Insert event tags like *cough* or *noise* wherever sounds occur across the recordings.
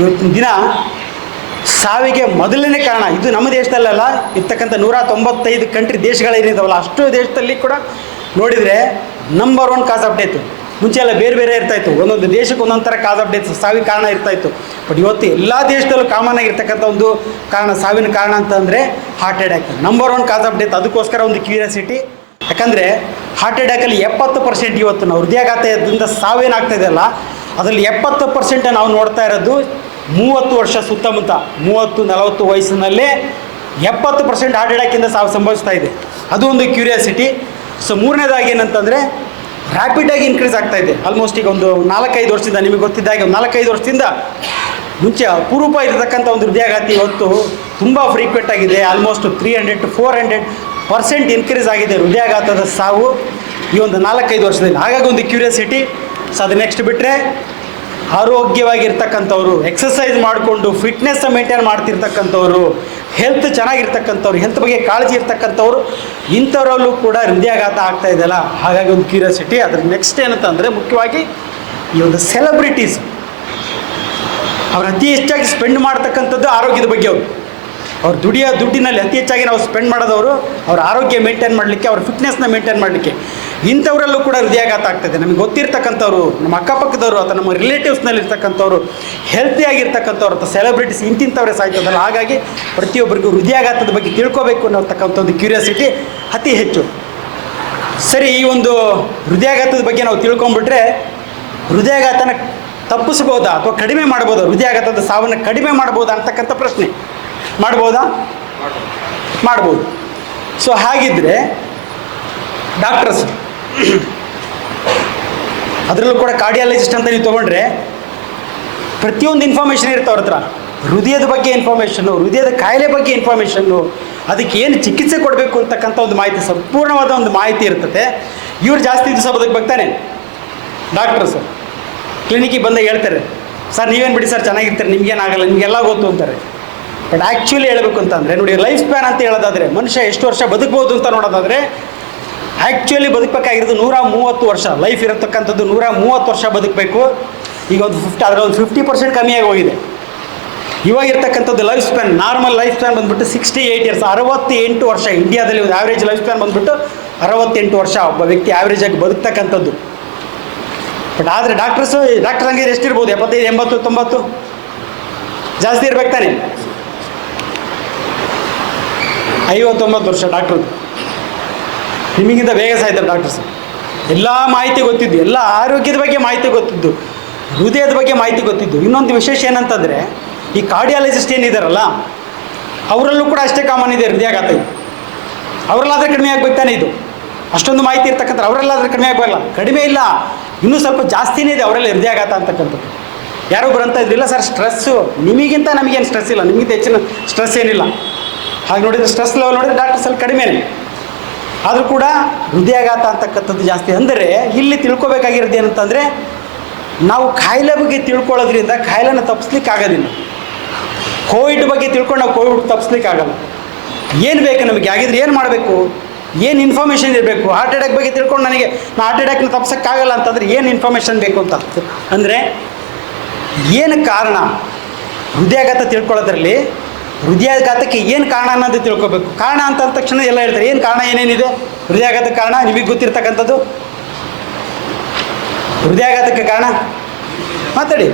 ಇವತ್ತಿನ ದಿನ ಸಾವಿಗೆ ಮೊದಲನೇ ಕಾರಣ, ಇದು ನಮ್ಮ ದೇಶದಲ್ಲೆಲ್ಲ ಇರ್ತಕ್ಕಂಥ ನೂರ ತೊಂಬತ್ತೈದು ಕಂಟ್ರಿ ದೇಶಗಳೇನಿದಾವಲ್ಲ, ಅಷ್ಟು ದೇಶದಲ್ಲಿ ಕೂಡ ನೋಡಿದರೆ number one cause of death ಮುಂಚೆ ಎಲ್ಲ ಬೇರೆ ಬೇರೆ ಇರ್ತಾಯಿತ್ತು ಒಂದೊಂದು ದೇಶಕ್ಕೆ ಒಂದೊಂದು ಥರ ಕಾಸ್ ಆಫ್ ಡೆತ್ ಸಾವಿಗೆ ಕಾರಣ ಇರ್ತಾಯಿತ್ತು ಬಟ್ ಇವತ್ತು ಎಲ್ಲ ದೇಶದಲ್ಲೂ ಕಾಮನ್ ಆಗಿರ್ತಕ್ಕಂಥ ಒಂದು ಕಾರಣ, ಸಾವಿನ ಕಾರಣ ಅಂತಂದರೆ heart attack number one cause of death ಅದಕ್ಕೋಸ್ಕರ ಒಂದು ಕ್ಯೂರಿಯಾಸಿಟಿ ಯಾಕಂದರೆ ಹಾರ್ಟ್ ಅಟ್ಯಾಕಲ್ಲಿ ಎಪ್ಪತ್ತು ಪರ್ಸೆಂಟ್ ಇವತ್ತು ನಾವು ಹೃದಯಾಘಾತದಿಂದ ಸಾವೇನಾಗ್ತಾ ಇದೆಯಲ್ಲ ಅದರಲ್ಲಿ ಎಪ್ಪತ್ತು ಪರ್ಸೆಂಟ್ ನಾವು ನೋಡ್ತಾ ಇರೋದು ಮೂವತ್ತು ವರ್ಷ ಸುತ್ತಮುತ್ತ ಮೂವತ್ತು, ನಲವತ್ತು ವಯಸ್ಸಿನಲ್ಲೇ ಎಪ್ಪತ್ತು ಪರ್ಸೆಂಟ್ ಹಾರ್ಟ್ ಅಟ್ಯಾಕಿಂದ ಸಾವು ಸಂಭವಿಸ್ತಾ ಇದೆ. ಅದು ಒಂದು ಕ್ಯೂರಿಯಾಸಿಟಿ. ಸೊ ಮೂರನೇದಾಗಿ ಏನಂತಂದರೆ ರ್ಯಾಪಿಡಾಗಿ ಇನ್ಕ್ರೀಸ್ ಆಗ್ತಾ ಇದೆ. ಆಲ್ಮೋಸ್ಟ್ ಈಗ ಒಂದು ನಾಲ್ಕೈದು ವರ್ಷದಿಂದ, ನಿಮಗೆ ಗೊತ್ತಿದ್ದಾಗೆ ಒಂದು ನಾಲ್ಕೈದು ವರ್ಷದಿಂದ ಮುಂಚೆ ಅಪರೂಪ ಇರತಕ್ಕಂಥ ಒಂದು ಹೃದಯಾಘಾತಿ ಇವತ್ತು ತುಂಬ ಫ್ರೀಕ್ವೆಂಟ್ ಆಗಿದೆ. Almost three hundred to four hundred percent increase ಆಗಿದೆ ಹೃದಯಾಘಾತದ ಸಾವು ಈ ಒಂದು ನಾಲ್ಕೈದು ವರ್ಷದಲ್ಲಿ. ಹಾಗಾಗಿ ಒಂದು ಕ್ಯೂರಿಯಾಸಿಟಿ ಸೊ ಅದು ನೆಕ್ಸ್ಟ್ ಬಿಟ್ಟರೆ ಆರೋಗ್ಯವಾಗಿರ್ತಕ್ಕಂಥವ್ರು ಎಕ್ಸಸೈಸ್ ಮಾಡಿಕೊಂಡು ಫಿಟ್ನೆಸ್ ಮೇಂಟೈನ್ ಮಾಡ್ತಿರ್ತಕ್ಕಂಥವ್ರು ಹೆಲ್ತ್ ಚೆನ್ನಾಗಿರ್ತಕ್ಕಂಥವ್ರು ಹೆಲ್ತ್ ಬಗ್ಗೆ ಕಾಳಜಿ ಇರ್ತಕ್ಕಂಥವ್ರು, ಇಂಥವರಲ್ಲೂ ಕೂಡ ಹೃದಯಾಘಾತ ಆಗ್ತಾ ಇದೆಯಲ್ಲ? ಹಾಗಾಗಿ ಒಂದು ಕ್ಯೂರಿಯಾಸಿಟಿ ಅದ್ರ ನೆಕ್ಸ್ಟ್ ಏನಂತಂದರೆ ಮುಖ್ಯವಾಗಿ ಈ ಒಂದು ಸೆಲೆಬ್ರಿಟೀಸ್ ಅವ್ರು ಅತಿ ಹೆಚ್ಚಾಗಿ ಸ್ಪೆಂಡ್ ಮಾಡ್ತಕ್ಕಂಥದ್ದು ಆರೋಗ್ಯದ ಬಗ್ಗೆ ಅವರು. ಅವ್ರು ದುಡಿಯೋ ದುಡ್ಡಿನಲ್ಲಿ ಅತಿ ಹೆಚ್ಚಾಗಿ ನಾವು ಸ್ಪೆಂಡ್ ಮಾಡೋದವರು, ಅವ್ರ ಆರೋಗ್ಯ ಮೇಂಟೈನ್ ಮಾಡಲಿಕ್ಕೆ, ಅವ್ರ ಫಿಟ್ನೆಸ್ನ ಮೇಂಟೈನ್ ಮಾಡಲಿಕ್ಕೆ. ಇಂಥವರಲ್ಲೂ ಕೂಡ ಹೃದಯಾಘಾತ ಆಗ್ತದೆ. ನಮಗೆ ಗೊತ್ತಿರ್ತಕ್ಕಂಥವ್ರು ನಮ್ಮ ಅಕ್ಕಪಕ್ಕದವರು ಅಥವಾ ನಮ್ಮ ರಿಲೇಟಿವ್ಸ್ನಲ್ಲಿರ್ತಕ್ಕಂಥವ್ರು ಹೆಲ್ತಿ ಆಗಿರ್ತಕ್ಕಂಥವ್ರು ಅಥವಾ ಸೆಲೆಬ್ರಿಟೀಸ್ ಇಂತಿಂಥವ್ರೆ ಸಾಯ್ತದಲ್ಲ. ಹಾಗಾಗಿ ಪ್ರತಿಯೊಬ್ಬರಿಗೂ ಹೃದಯಾಘಾತದ ಬಗ್ಗೆ ತಿಳ್ಕೊಬೇಕು ಅನ್ನೋತಕ್ಕಂಥ ಒಂದು ಕ್ಯೂರಿಯಾಸಿಟಿ ಅತಿ ಹೆಚ್ಚು. ಸರಿ ಈ ಒಂದು ಹೃದಯಾಘಾತದ ಬಗ್ಗೆ ನಾವು ತಿಳ್ಕೊಂಬಿಟ್ರೆ ಹೃದಯಾಘಾತನ ತಪ್ಪಿಸ್ಬೋದಾ ಅಥವಾ ಕಡಿಮೆ ಮಾಡ್ಬೋದಾ? ಹೃದಯಾಘಾತದ ಸಾವನ್ನು ಕಡಿಮೆ ಮಾಡ್ಬೋದಾ ಅಂತಕ್ಕಂಥ ಪ್ರಶ್ನೆ. ಮಾಡ್ಬೋದಾ? ಮಾಡ್ಬೋದು. ಸೊ ಹಾಗಿದ್ರೆ ಡಾಕ್ಟರ್ಸ್ *coughs* ಅದರಲ್ಲೂ ಕೂಡ ಕಾರ್ಡಿಯಾಲಜಿಸ್ಟ್ ಅಂತ ನೀವು ತೊಗೊಂಡ್ರೆ ಪ್ರತಿಯೊಂದು ಇನ್ಫಾರ್ಮೇಷನ್ ಇರ್ತಾವ್ರ ಹತ್ರ. ಹೃದಯದ ಬಗ್ಗೆ ಇನ್ಫಾರ್ಮೇಷನ್ನು ಹೃದಯದ ಕಾಯಿಲೆ ಬಗ್ಗೆ ಇನ್ಫಾರ್ಮೇಷನ್ನು ಅದಕ್ಕೆ ಏನು ಚಿಕಿತ್ಸೆ ಕೊಡಬೇಕು ಅಂತಕ್ಕಂಥ ಒಂದು ಮಾಹಿತಿ, ಸಂಪೂರ್ಣವಾದ ಒಂದು ಮಾಹಿತಿ ಇರ್ತದೆ. ಇವ್ರು ಜಾಸ್ತಿ ದಿವಸ ಬದುಕು ಬರ್ತಾನೆ ಡಾಕ್ಟ್ರು ಸರ್ ಕ್ಲಿನಿಕ್ಕಿಗೆ ಬಂದಾಗ ಹೇಳ್ತಾರೆ, ಸರ್, ನೀವೇನು ಬಿಡಿ ಸರ್, ಚೆನ್ನಾಗಿರ್ತಾರೆ, ನಿಮ್ಗೇನಾಗಲ್ಲ, ನಿಮಗೆಲ್ಲ ಗೊತ್ತು ಅಂತಾರೆ. ಬಟ್ ಆ್ಯಕ್ಚುಲಿ ಹೇಳಬೇಕು ಅಂತಂದರೆ ನೋಡಿ ಲೈಫ್ ಸ್ಪ್ಯಾನ್ ಅಂತ ಹೇಳೋದಾದರೆ, ಮನುಷ್ಯ ಎಷ್ಟು ವರ್ಷ ಬದುಕ್ಬೋದು ಅಂತ ನೋಡೋದಾದರೆ ಆ್ಯಕ್ಚುಲಿ ಬದುಕಬೇಕಾಗಿರೋದು ನೂರ ಮೂವತ್ತು ವರ್ಷ. ಲೈಫ್ ಇರತಕ್ಕಂಥದ್ದು ನೂರ ಮೂವತ್ತು ವರ್ಷ ಬದುಕಬೇಕು. ಈಗ ಒಂದು ಫಿಫ್ಟಿ ಅದರ ಒಂದು ಫಿಫ್ಟಿ ಪರ್ಸೆಂಟ್ ಕಮ್ಮಿಯಾಗಿ ಹೋಗಿದೆ. ಇವಾಗ ಇರ್ತಕ್ಕಂಥದ್ದು life span normal life span ಬಂದ್ಬಿಟ್ಟು ಸಿಕ್ಸ್ಟಿ ಏಯ್ಟ್ ಇಯರ್ಸ್ ಅರವತ್ತೆಂಟು ವರ್ಷ ಇಂಡಿಯಾದಲ್ಲಿ ಒಂದು ಆವ್ರೇಜ್ ಲೈಫ್ ಸ್ಪ್ಯಾನ್ ಬಂದ್ಬಿಟ್ಟು ಅರವತ್ತೆಂಟು ವರ್ಷ ಒಬ್ಬ ವ್ಯಕ್ತಿ ಆವ್ರೇಜ್ ಆಗಿ ಬದುಕ್ತಕ್ಕಂಥದ್ದು. ಬಟ್ ಆದರೆ ಡಾಕ್ಟರ್ಸು ಡಾಕ್ಟರ್ ಹಂಗೆ ಎಷ್ಟಿರ್ಬೋದು ಎಪ್ಪತ್ತೈದು, ಎಂಬತ್ತು, ತೊಂಬತ್ತು. ಜಾಸ್ತಿ ಇರ್ಬೇಕು ತಾನೆ. ಐವತ್ತೊಂಬತ್ತು ವರ್ಷ ಡಾಕ್ಟ್ರದ್ದು ನಿಮಗಿಂತ ಬೇಗ ಸಾಯ್ತಾರೆ ಡಾಕ್ಟರ್ಸ್ ಎಲ್ಲ ಮಾಹಿತಿ ಗೊತ್ತಿದ್ದು, ಎಲ್ಲ ಆರೋಗ್ಯದ ಬಗ್ಗೆ ಮಾಹಿತಿ ಗೊತ್ತಿದ್ದು, ಹೃದಯದ ಬಗ್ಗೆ ಮಾಹಿತಿ ಗೊತ್ತಿದ್ದು. ಇನ್ನೊಂದು ವಿಶೇಷ ಏನಂತಂದರೆ, ಈ ಕಾರ್ಡಿಯಾಲಜಿಸ್ಟ್ ಏನಿದಾರಲ್ಲ, ಅವರಲ್ಲೂ ಕೂಡ ಅಷ್ಟೇ ಕಾಮನ್ ಇದೆ ಹೃದಯಾಘಾತ ಅವರಲ್ಲಾದರೆ ಕಡಿಮೆ ಆಗ್ಬೇಕು ತಾನೇ ಇದು? ಅಷ್ಟೊಂದು ಮಾಹಿತಿ ಇರ್ತಕ್ಕಂಥ ಅವರಲ್ಲಾದರೆ ಕಡಿಮೆ ಆಗಬಲ್ಲ ಕಡಿಮೆ ಇಲ್ಲ. ಇನ್ನೂ ಸ್ವಲ್ಪ ಜಾಸ್ತಿನೇ ಇದೆ ಅವರಲ್ಲಿ ಹೃದಯಾಘಾತ ಅಂತಕ್ಕಂಥದ್ದು. ಯಾರೋ ಅಂತ ಇದ್ರಿಲ್ಲ ಸರ್ ಸ್ಟ್ರೆಸ್ಸು ನಿಮಗಿಂತ ನಮಗೇನು ಸ್ಟ್ರೆಸ್ ಇಲ್ಲ, ನಿಮಗಿಂತ ಹೆಚ್ಚಿನ ಸ್ಟ್ರೆಸ್ ಏನಿಲ್ಲ. ಹಾಗೆ ನೋಡಿದರೆ ಸ್ಟ್ರೆಸ್ ಲೆವೆಲ್ ನೋಡಿದರೆ ಡಾಕ್ಟರ್ಸ್ ಅಲ್ಲಿ ಕಡಿಮೆನೇ. ಆದರೂ ಕೂಡ ಹೃದಯಾಘಾತ ಅಂತಕ್ಕಂಥದ್ದು ಜಾಸ್ತಿ. ಅಂದರೆ ಇಲ್ಲಿ ತಿಳ್ಕೊಬೇಕಾಗಿರೋದು ಏನಂತಂದರೆ, ನಾವು ಕಾಯಿಲೆ ಬಗ್ಗೆ ತಿಳ್ಕೊಳ್ಳೋದ್ರಿಂದ ಕಾಯಿಲೆನ ತಪ್ಪಿಸ್ಲಿಕ್ಕೆ ಆಗೋದಿಲ್ಲ ಕೋವಿಡ್ ಬಗ್ಗೆ ತಿಳ್ಕೊಂಡು ನಾವು ಕೋವಿಡ್ ತಪ್ಪಿಸ್ಲಿಕ್ಕೆ ಆಗಲ್ಲ ಏನು ಬೇಕು ನಮಗೆ? ಆಗಿದ್ರೆ ಏನು ಮಾಡಬೇಕು? ಏನು ಇನ್ಫಾರ್ಮೇಷನ್ ಇರಬೇಕು? ಹಾರ್ಟ್ ಅಟ್ಯಾಕ್ ಬಗ್ಗೆ ತಿಳ್ಕೊಂಡು ನನಗೆ ನಾ ಹಾರ್ಟ್ ಅಟ್ಯಾಕ್ನ ತಪ್ಸೋಕ್ಕಾಗಲ್ಲ ಅಂತಂದರೆ ಏನು ಇನ್ಫಾರ್ಮೇಷನ್ ಬೇಕು ಅಂತ? ಅಂದರೆ, ಏನು ಕಾರಣ? ಹೃದಯಾಘಾತ ತಿಳ್ಕೊಳ್ಳೋದ್ರಲ್ಲಿ ಹೃದಯಾಘಾತಕ್ಕೆ ಏನು ಕಾರಣ ಅನ್ನೋದು ತಿಳ್ಕೊಬೇಕು. ಕಾರಣ ಅಂತ ಅಂದ ತಕ್ಷಣ ಎಲ್ಲ ಹೇಳ್ತಾರೆ ಏನು ಕಾರಣ ಏನೇನಿದೆ? ಹೃದಯಾಘಾತಕ್ಕೆ ಕಾರಣ ನಿಮಗೆ ಗೊತ್ತಿರ್ತಕ್ಕಂಥದ್ದು? ಹೃದಯಾಘಾತಕ್ಕೆ ಕಾರಣ? ಮಾತಾಡಿ.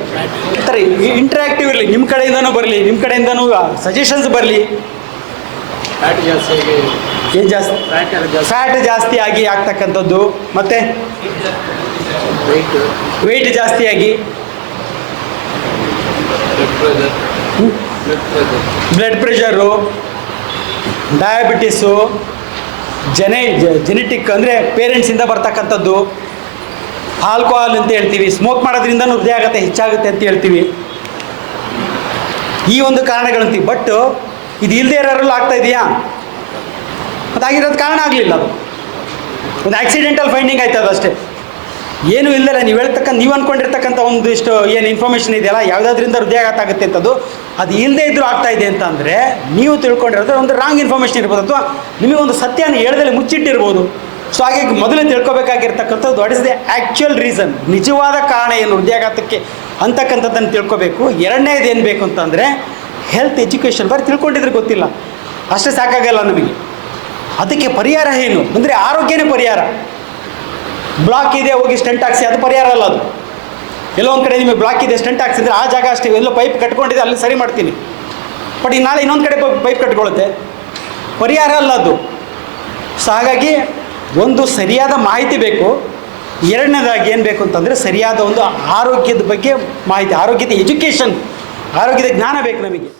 ಸರಿ ಇಂಟ್ರಾಕ್ಟಿವ್ ಇರಲಿ ನಿಮ್ಮ ಕಡೆಯಿಂದನೂ ಬರಲಿ ನಿಮ್ಮ ಕಡೆಯಿಂದನೂ ಸಜೆಷನ್ಸ್ ಬರಲಿ. ಏನು ಜಾಸ್ತಿ? ಫ್ಯಾಟ್ ಜಾಸ್ತಿ ಆಗಿ ಆಗ್ತಕ್ಕಂಥದ್ದು. ಮತ್ತು? ವೆಯ್ಟ್ ಜಾಸ್ತಿಯಾಗಿ ಬ್ಲಡ್ ಪ್ರೆಷರ್ ಡಯಾಬಿಟಿಸು ಜನೆ ಜೆನೆಟಿಕ್ ಅಂದರೆ ಪೇರೆಂಟ್ಸಿಂದ ಬರ್ತಕ್ಕಂಥದ್ದು. ಆಲ್ಕೋಹಾಲ್ ಅಂತ ಹೇಳ್ತೀವಿ. ಸ್ಮೋಕ್ ಮಾಡೋದ್ರಿಂದ ಆಗುತ್ತೆ, ಹೆಚ್ಚಾಗುತ್ತೆ ಅಂತ ಹೇಳ್ತೀವಿ. ಈ ಒಂದು ಕಾರಣಗಳಂತೀವಿ. ಬಟ್ ಇದು ಇಲ್ಲದೆ ಇರೋರಲ್ಲಿ ಆಗ್ತಾ ಇದೆಯಾ? ಅದಾಗಿರೋದು ಕಾರಣ ಆಗಲಿಲ್ಲ ಅದು. ಒಂದು ಆಕ್ಸಿಡೆಂಟಲ್ ಫೈಂಡಿಂಗ್ ಆಯ್ತು ಅದು ಅಷ್ಟೇ. ಏನೂ ಇಲ್ಲಲ್ಲ ನೀವು ಹೇಳ್ತಕ್ಕಂಥ ನೀವು ಅಂದ್ಕೊಂಡಿರ್ತಕ್ಕಂಥ ಒಂದಿಷ್ಟು ಏನು ಇನ್ಫಾರ್ಮೇಷನ್ ಇದೆಯಲ್ಲ, ಯಾವುದಾದ್ರಿಂದ ಹೃದಯಾಘಾತ ಆಗುತ್ತೆ ಅಂತದ್ದು, ಅದು ಇಲ್ಲದೇ ಇದ್ದರೂ ಆಗ್ತಾ ಇದೆ ಅಂತ ಅಂದರೆ ನೀವು ತಿಳ್ಕೊಂಡಿರೋದ್ರೆ ಒಂದು ರಾಂಗ್ ಇನ್ಫಾರ್ಮೇಷನ್ ಇರ್ಬೋದು, ಅಥವಾ ನಿಮಗೆ ಒಂದು ಸತ್ಯನ ಹೇಳ್ದಲ್ಲಿ ಮುಚ್ಚಿಟ್ಟಿರ್ಬೋದು. ಸೊ ಹಾಗಾಗಿ ಮೊದಲೇ ತಿಳ್ಕೊಬೇಕಾಗಿರ್ತಕ್ಕಂಥದ್ದು what is the actual reason ನಿಜವಾದ ಕಾರಣ ಏನು ಹೃದಯಾಘಾತಕ್ಕೆ ಅಂತಕ್ಕಂಥದ್ದನ್ನು ತಿಳ್ಕೊಬೇಕು. ಎರಡನೇದು ಏನು ಬೇಕು ಅಂತಂದರೆ ಹೆಲ್ತ್ ಎಜುಕೇಷನ್ ಬರೀ ತಿಳ್ಕೊಂಡಿದ್ರೆ ಗೊತ್ತಿಲ್ಲ. ಅಷ್ಟೇ ಸಾಕಾಗಲ್ಲ ನಮಗೆ. ಅದಕ್ಕೆ ಪರಿಹಾರ ಏನು? ಅಂದರೆ ಆರೋಗ್ಯನೇ ಪರಿಹಾರ. ಬ್ಲಾಕ್ ಇದೆ, ಹೋಗಿ ಸ್ಟೆಂಟ್ ಹಾಕ್ಸಿ, ಅದು ಪರಿಹಾರ ಅಲ್ಲ ಅದು. ಎಲ್ಲೋ ಒಂದು ಕಡೆ ನಿಮಗೆ ಬ್ಲಾಕ್ ಇದೆ ಸ್ಟೆಂಟ್ ಹಾಕ್ಸಿದ್ರೆ ಆ ಜಾಗ ಅಷ್ಟೇ, ಎಲ್ಲೋ ಪೈಪ್ ಕಟ್ಕೊಂಡಿದೆ, ಅಲ್ಲಿ ಸರಿ ಮಾಡ್ತೀನಿ. ಬಟ್ ಈಗ ನಾಳೆ ಇನ್ನೊಂದು ಕಡೆ ಪೈಪ್ ಕಟ್ಕೊಳ್ಳುತ್ತೆ. ಪರಿಹಾರ ಅಲ್ಲ ಅದು. ಸೊ ಹಾಗಾಗಿ ಒಂದು ಸರಿಯಾದ ಮಾಹಿತಿ ಬೇಕು. ಎರಡನೇದಾಗಿ ಏನು ಬೇಕು ಅಂತಂದರೆ ಸರಿಯಾದ ಒಂದು ಆರೋಗ್ಯದ ಬಗ್ಗೆ ಮಾಹಿತಿ, ಆರೋಗ್ಯದ ಎಜುಕೇಷನ್ ಆರೋಗ್ಯದ ಜ್ಞಾನ ಬೇಕು ನಮಗೆ.